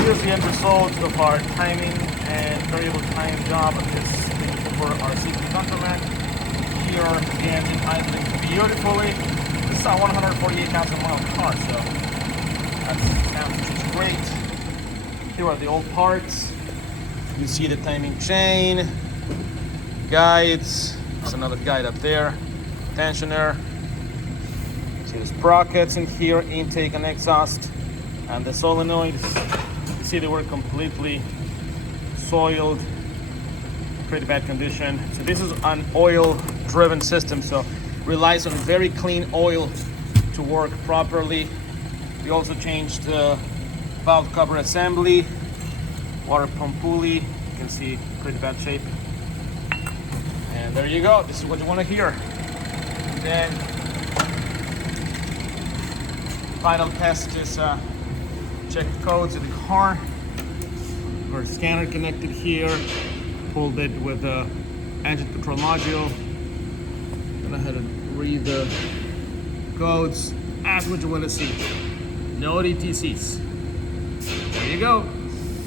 Here's the end result of our timing and variable time job of this for R60 Countryman. Here the engine idling beautifully. This is a 148,000 mile car, so that sounds just great. Here are the old parts. You see the timing chain, guides. There's another guide up there, tensioner. See the sprockets in here, intake and exhaust, and the solenoids. You see they were completely soiled, pretty bad condition. So this is an oil-driven system, so relies on very clean oil to work properly. We also changed the valve cover assembly, water pump pulley. You can see pretty bad shape. And there you go. This is what you want to hear. And then final test is check the codes of the car. Our scanner connected here. Pulled it with the engine control module. Go ahead and read the codes. That's what you want to see. No DTCs. There you go.